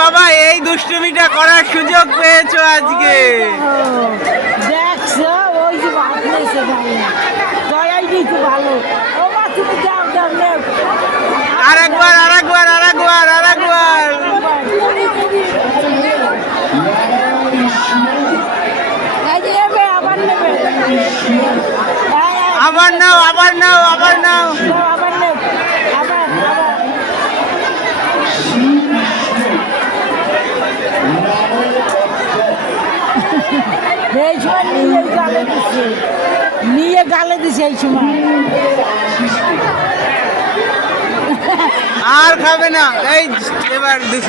বাবা এই দুষ্টুমিটা করার সুযোগ পেয়েছো আজকে। দেখছো ওই যে ভাত নিয়েছে ভালো দয়াই দিয়েছে ভালো ও মা তুমি যাও যাও নেও আরেকবার আরেকবার আরেকবার আরেকবার এই যে নেবে আবার নেবে আবার নাও আবার নাও আবার নাও। আবার নেব আবার আবার এই সময় নিয়ে গালে দিচ্ছে নিয়ে গালে দিছে এই সময় আর খাবে না এই এবার দুষ্টু